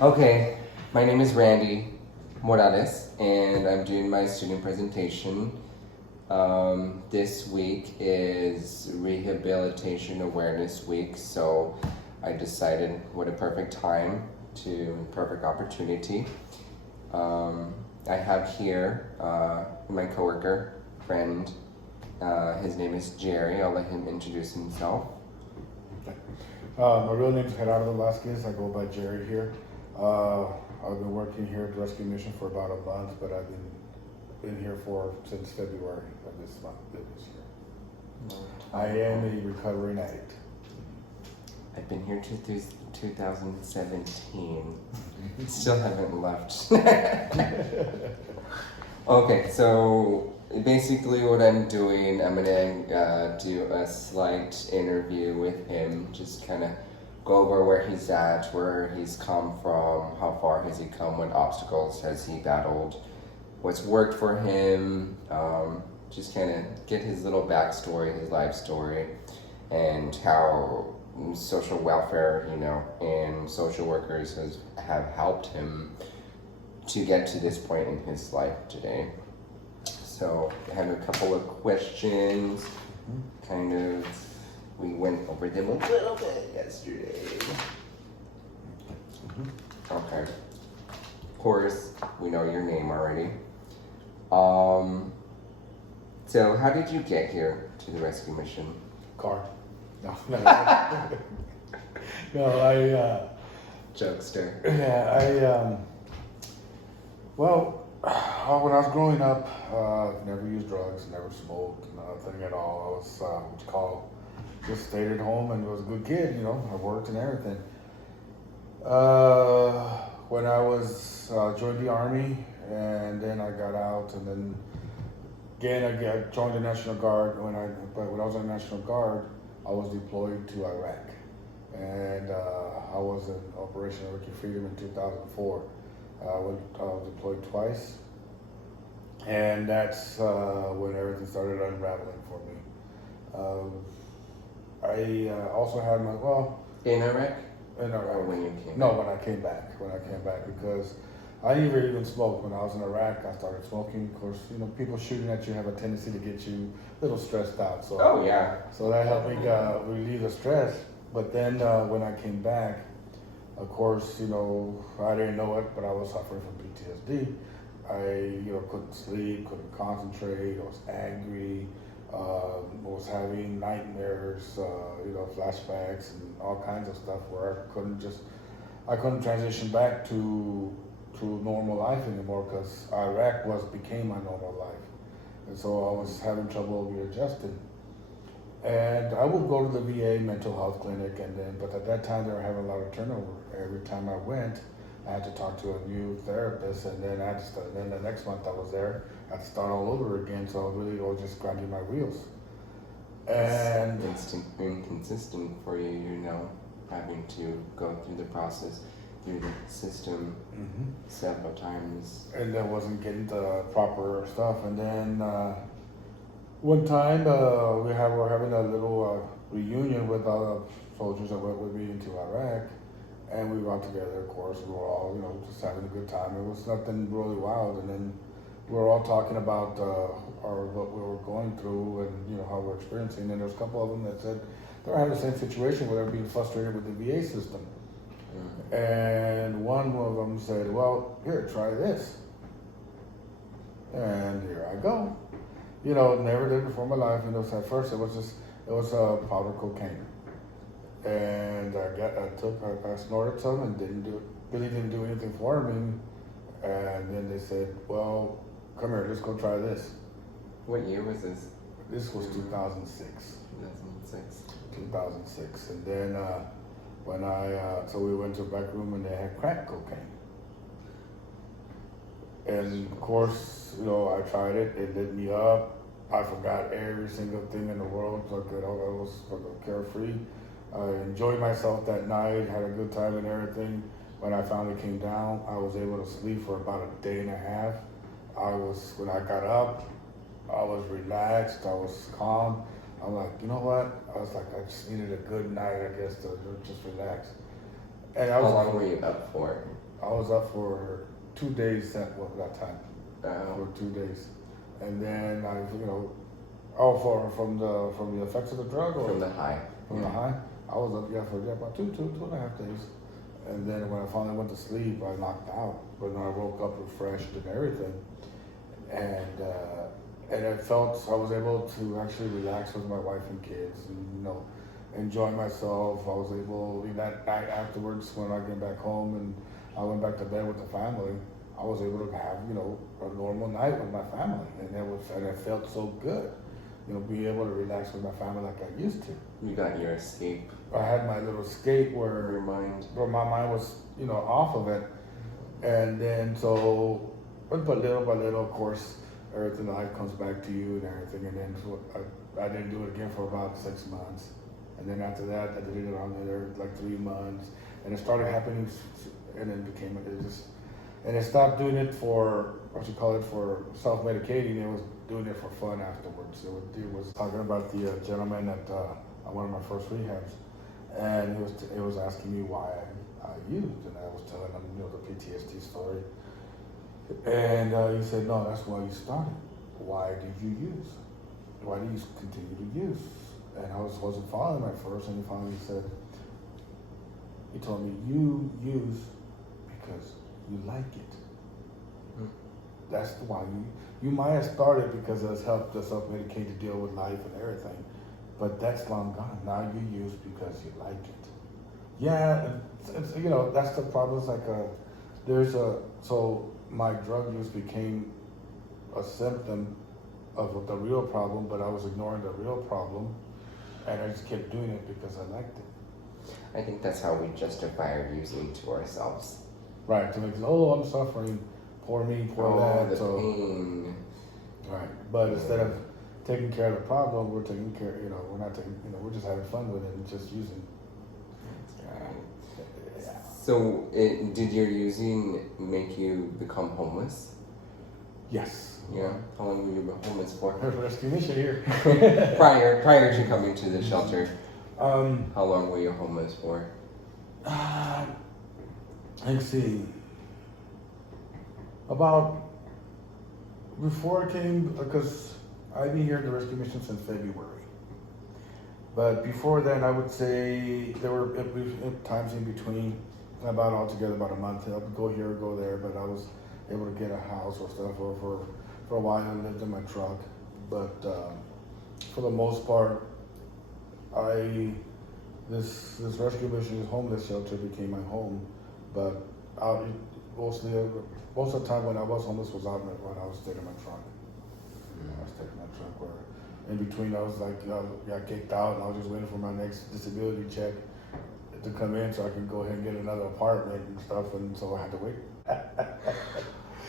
Okay, my name is Randy Morales, and I'm doing my student presentation. This week is Rehabilitation Awareness Week, so I decided what a perfect perfect opportunity. I have here my coworker, friend. His name is Jerry. I'll let him introduce himself. My real name is Gerardo Vasquez. I go by Jerry here. I've been working here at the Rescue Mission for about a month, but I've been here since February of this year. I am a recovering addict. I've been here since 2017. Still haven't left. Okay, so basically what I'm doing, I'm gonna do a slight interview with him, just kind of go over where he's at, where he's come from, how far has he come, what obstacles has he battled, what's worked for him, just kind of get his little backstory, his life story, and how social welfare, and social workers have helped him to get to this point in his life today. So I have a couple of questions, we went over them a little bit yesterday. Okay. Of course, we know your name already. So how did you get here to the rescue mission? Car. No. No, Jokester. Yeah, well, when I was growing up, never used drugs, never smoked, nothing at all. I was what you call just stayed at home and was a good kid, I worked and everything. When I was joined the army, and then I got out, and then again I joined the National Guard. But when I was in the National Guard, I was deployed to Iraq, and I was in Operation Iraqi Freedom in 2004. I was deployed twice, and that's when everything started unraveling for me. I also had In Iraq? in Iraq. Or when you came No, back? when I came back, because I never even smoked. When I was in Iraq, I started smoking. Of course, people shooting at you have a tendency to get you a little stressed out. So, Oh yeah. so that helped me relieve the stress. But then when I came back, of course, I didn't know it, but I was suffering from PTSD. I, couldn't sleep, couldn't concentrate. I was angry. Was having nightmares, flashbacks and all kinds of stuff where I couldn't transition back to normal life anymore, because Iraq became my normal life, and so I was having trouble readjusting. And I would go to the VA mental health clinic, but at that time they were having a lot of turnover. Every time I went, I had to talk to a new therapist, and then then the next month I was there, I had to start all over again. So I was just grinding my wheels. And It's inconsistent for you, having to go through the process, through the system several times. and I wasn't getting the proper stuff. And then one time we're having a little reunion with other soldiers that went with me into Iraq. And we were all together, of course. We were all, just having a good time. It was nothing really wild. And then we were all talking about what we were going through and, how we're experiencing. And there was a couple of them that said they were having the same situation where they were being frustrated with the VA system. And one of them said, well, here, try this. And here I go. Never did before in my life. At first it was powder cocaine. And I snorted some and really didn't do anything for me. And then they said, well, come here, let's go try this. What year was this? This was 2006. 2006. 2006. And then so we went to a back room and they had crack cocaine. And of course, I tried it, it lit me up. I forgot every single thing in the world. I was carefree. I enjoyed myself that night, had a good time and everything. When I finally came down, I was able to sleep for about a day and a half. When I got up, I was relaxed, I was calm. I'm like, you know what? I was like, I just needed a good night, I guess, to just relax. And How long were you up for? I was up for 2 days that time. Oh. For 2 days, and then I, oh, from the effects of the drug or From the high. from the high, I was up for about two and a half days, and then when I finally went to sleep, I knocked out. But then I woke up refreshed and everything, and I felt I was able to actually relax with my wife and kids, and enjoy myself. I was able that night afterwards when I came back home and I went back to bed with the family. I was able to have a normal night with my family, and it felt so good, being able to relax with my family like I used to. You got your escape. I had my little escape Your mind. where my mind was off of it, and then so but little by little, of course, everything in life comes back to you and everything, and then so I didn't do it again for about 6 months, and then after that I did it around there like 3 months, and it started happening, and then and it stopped doing it for for self-medicating. It was doing it for fun afterwards. It was talking about the gentleman at one of my first rehabs, and he was asking me why I used, and I was telling him the PTSD story, and he said, no, that's why you started. Why did you use? Why do you continue to use? And I wasn't following him at first, and he finally said, he told me, you use because you like it. That's why you might have started because it's helped us self-medicate to deal with life and everything, but that's long gone. Now you use because you like it. Yeah, it's that's the problem. It's like so my drug use became a symptom of the real problem, but I was ignoring the real problem, and I just kept doing it because I liked it. I think that's how we justify our using to ourselves. Right, to make I'm suffering, poor me, poor that. The So pain. right, but instead of taking care of the problem, we're taking care. We're not taking. We're just having fun with it and just using. Yeah. So, did your using make you become homeless? Yes. Yeah. How long were you homeless for? Rescue mission here. prior to coming to the shelter, how long were you homeless for? Let's see. About before I came, because I've been here at the rescue mission since February. But before then, I would say there were times in between, about altogether about a month. I would go here, go there, but I was able to get a house or stuff. Or for a while, I lived in my truck. But for the most part, this rescue mission, homeless shelter became my home. But most of the time when I was homeless was out when I was staying in my truck. I was staying in my truck where in between I was like, got kicked out and I was just waiting for my next disability check to come in so I could go ahead and get another apartment and stuff, and so I had to wait.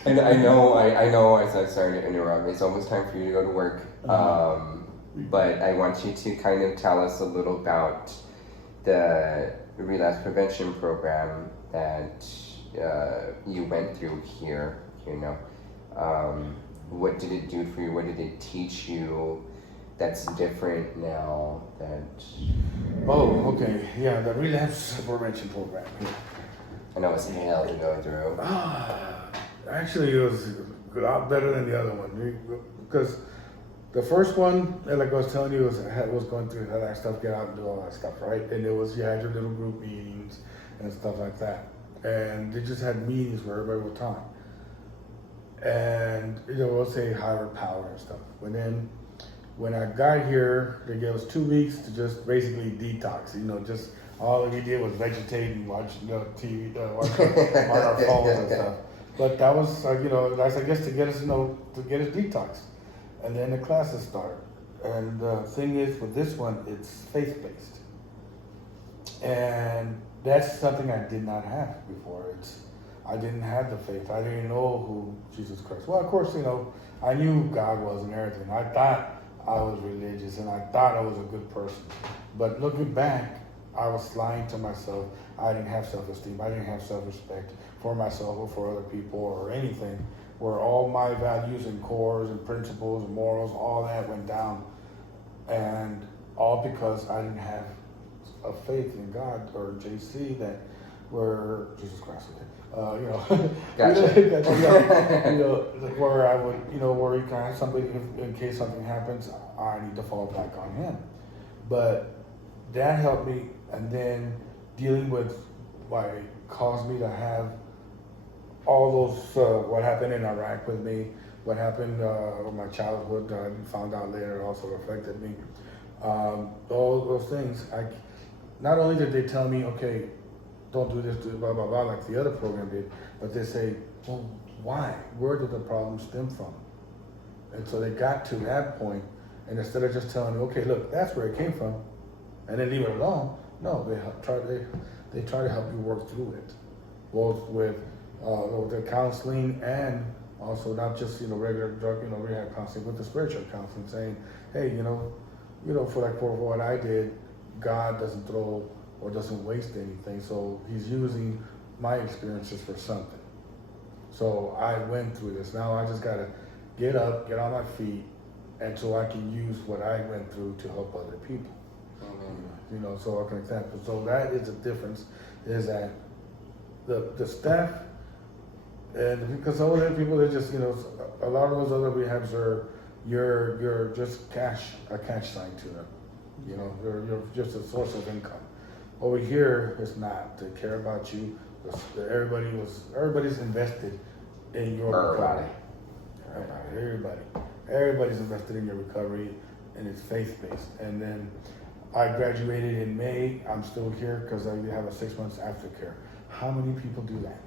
And I know, as I'm sorry to interrupt, it's almost time for you to go to work. But I want you to kind of tell us a little about the relapse prevention program that you went through here, what did it do for you? What did it teach you that's different now that... Oh, okay. Yeah, the relapse prevention program. I know it's hell to go through. Actually, it was a lot better than the other one. Because the first one, like I was telling you, was going through all that stuff, get out and do all that stuff, right? And you had your little group meetings and stuff like that. And they just had meetings where everybody would talk. And, we'll say higher power and stuff. But then when I got here, they gave us 2 weeks to just basically detox. Just all we did was vegetate and watch TV, watch on our phones and stuff. But that was, that's, I guess, to get us, to get us detox. And then the classes started. And the thing is, with this one, it's faith-based. And that's something I did not have before. I didn't have the faith. I didn't know who Jesus Christ. Well, of course, I knew who God was and everything. I thought I was religious and I thought I was a good person. But looking back, I was lying to myself. I didn't have self-esteem. I didn't have self-respect for myself or for other people or anything. Where all my values and cores and principles and morals, all that went down. And all because I didn't have a faith in God or JC that where Jesus Christ, okay, you know, Gotcha. you know, where I would, you know, where you can have somebody in case something happens, I need to fall back on him. But that helped me, and then dealing with what caused me to have all those what happened in Iraq with me, what happened in my childhood, I found out later also affected me. All those things, not only did they tell me, okay, don't do this, do blah, blah, blah, like the other program did, but they say, well, why? Where did the problem stem from? And so they got to that point, and instead of just telling me, okay, look, that's where it came from, and then leave it alone, no, they try to help you work through it, both with the counseling and also not just, you know, regular drug, you know, rehab counseling, but the spiritual counseling, saying, hey, you know, for what I did, God doesn't throw or doesn't waste anything. So he's using my experiences for something. So I went through this. Now I just gotta get up, get on my feet, and so I can use what I went through to help other people. You know, so I can example. So that is the difference, is that the staff, and because some other people, they're just, you know, a lot of those other rehabs are, you're just a cash sign to them. You know, you're just a source of income. Over here, it's not. They care about you. Everybody's invested in your recovery. Everybody's invested in your recovery, and it's faith-based. And then I graduated in May. I'm still here because I have a 6 months aftercare. How many people do that?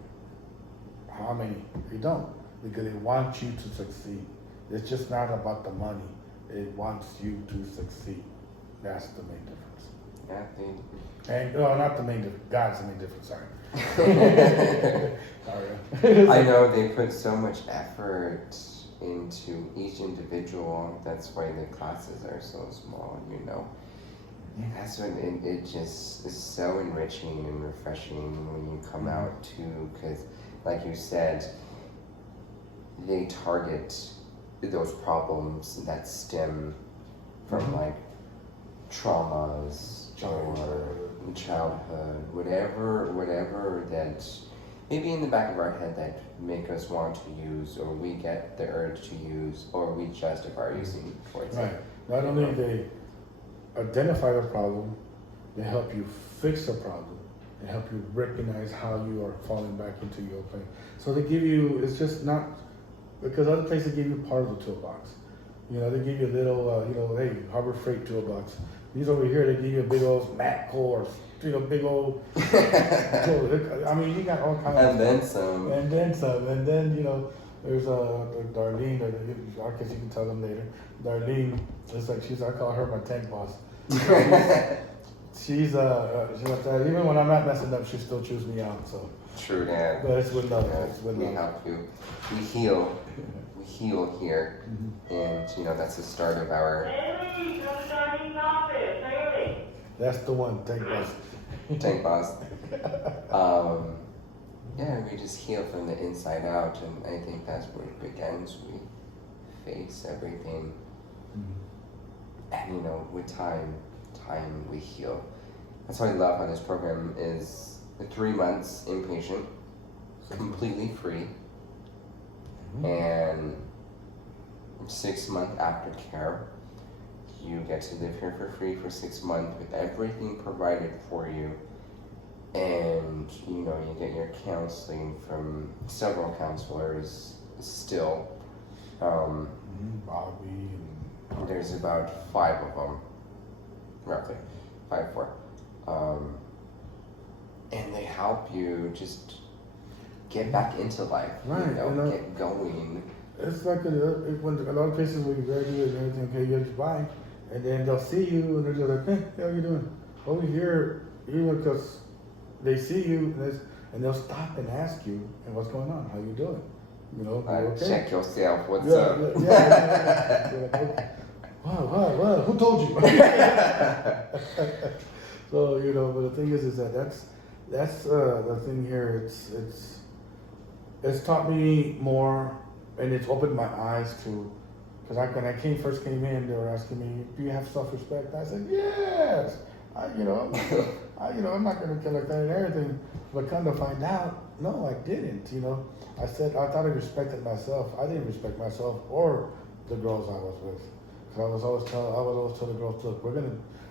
How many? They don't, because they want you to succeed. It's just not about the money. It wants you to succeed. That's the main difference. And no, not the main difference. God's the main difference. Sorry. Sorry. I know they put so much effort into each individual. That's why the classes are so small, you know. And that's when it just is so enriching and refreshing when you come out too, because like you said, they target those problems that stem from like traumas or childhood, whatever that maybe in the back of our head that make us want to use, or we get the urge to use, or we justify using towards right. it. Not only they identify the problem, they help you fix the problem and help you recognize how you are falling back into your pain. So they give you, it's just not, because other places give you part of the toolbox. You know, they give you a little, you know, hey, Harbor Freight toolbox. These over here, they give you a big old Mac core, you know, big old, I mean, you got all kinds of And then some. And then some. And then, you know, there's Darlene, I guess you can tell them later. Darlene, it's like I call her my tank boss. She's like that. Even when I'm not messing up, she still chews me out. So True, Dad. but it's with love. Yeah, It's with we love. help you. We heal. We heal here, and you know that's the start of our Haley, come to Darlene's office, Haley. That's the one, tank boss. tank boss. Yeah, we just heal from the inside out, and I think that's where it begins. We face everything, and you know, with time we heal. That's what I love on this program is the 3 months inpatient, completely free, and 6 month aftercare. You get to live here for free for 6 months with everything provided for you. And you know, you get your counseling from several counselors still. Bobby and There's about 5 of them, roughly, 5, 4. And they help you just get back into life, Right, you know, you know. get going. it's like when a lot of places where you graduate and everything, okay, you just buy, and then they'll see you and they're just like, hey, how you doing? Over here, even because they see you and they'll stop and ask you, and what's going on? How you doing? You know, you okay? Check yourself, what's Yeah, up? yeah. You're like, okay. What? Who told you? So, you know, but the thing is that's the thing here. It's taught me more, and it's opened my eyes to, because when I first came in, they were asking me, "Do you have self-respect?" I said, "Yes." You know, I'm not gonna kill like that and everything. But come to find out, no, I didn't. I said I thought I respected myself. I didn't respect myself or the girls I was with. Cause I was always telling the girls, look,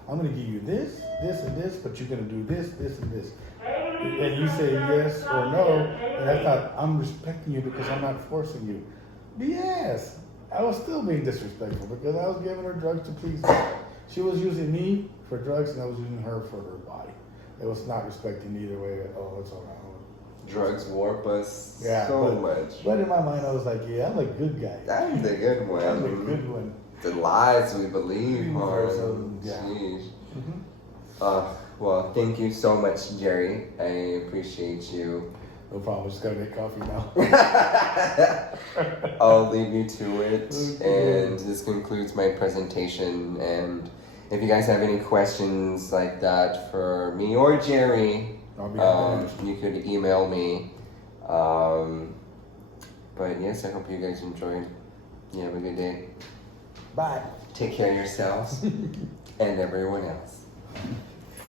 I'm gonna give you this, and this, but you're gonna do this, and this. And you say yes or no, and I thought I'm respecting you because I'm not forcing you. BS. I was still being disrespectful because I was giving her drugs to please her. She was using me for drugs and I was using her for her body. It was not respecting either way. Oh, it's all right. Drugs warp us Yeah, so much. But in my mind, I was like, yeah, I'm a good guy. I'm the good one. I'm a good one. The lies we believe are. Yeah. Sheesh. Mm-hmm. Well, thank you so much, Jerry. I appreciate you. No problem. Just gotta get coffee now. I'll leave you to it. Okay. And this concludes my presentation. And if you guys have any questions like that for me or Jerry, I'll be happy to answer. you could email me. But yes, I hope you guys enjoyed. You have a good day. Bye. Take care of yourselves and everyone else.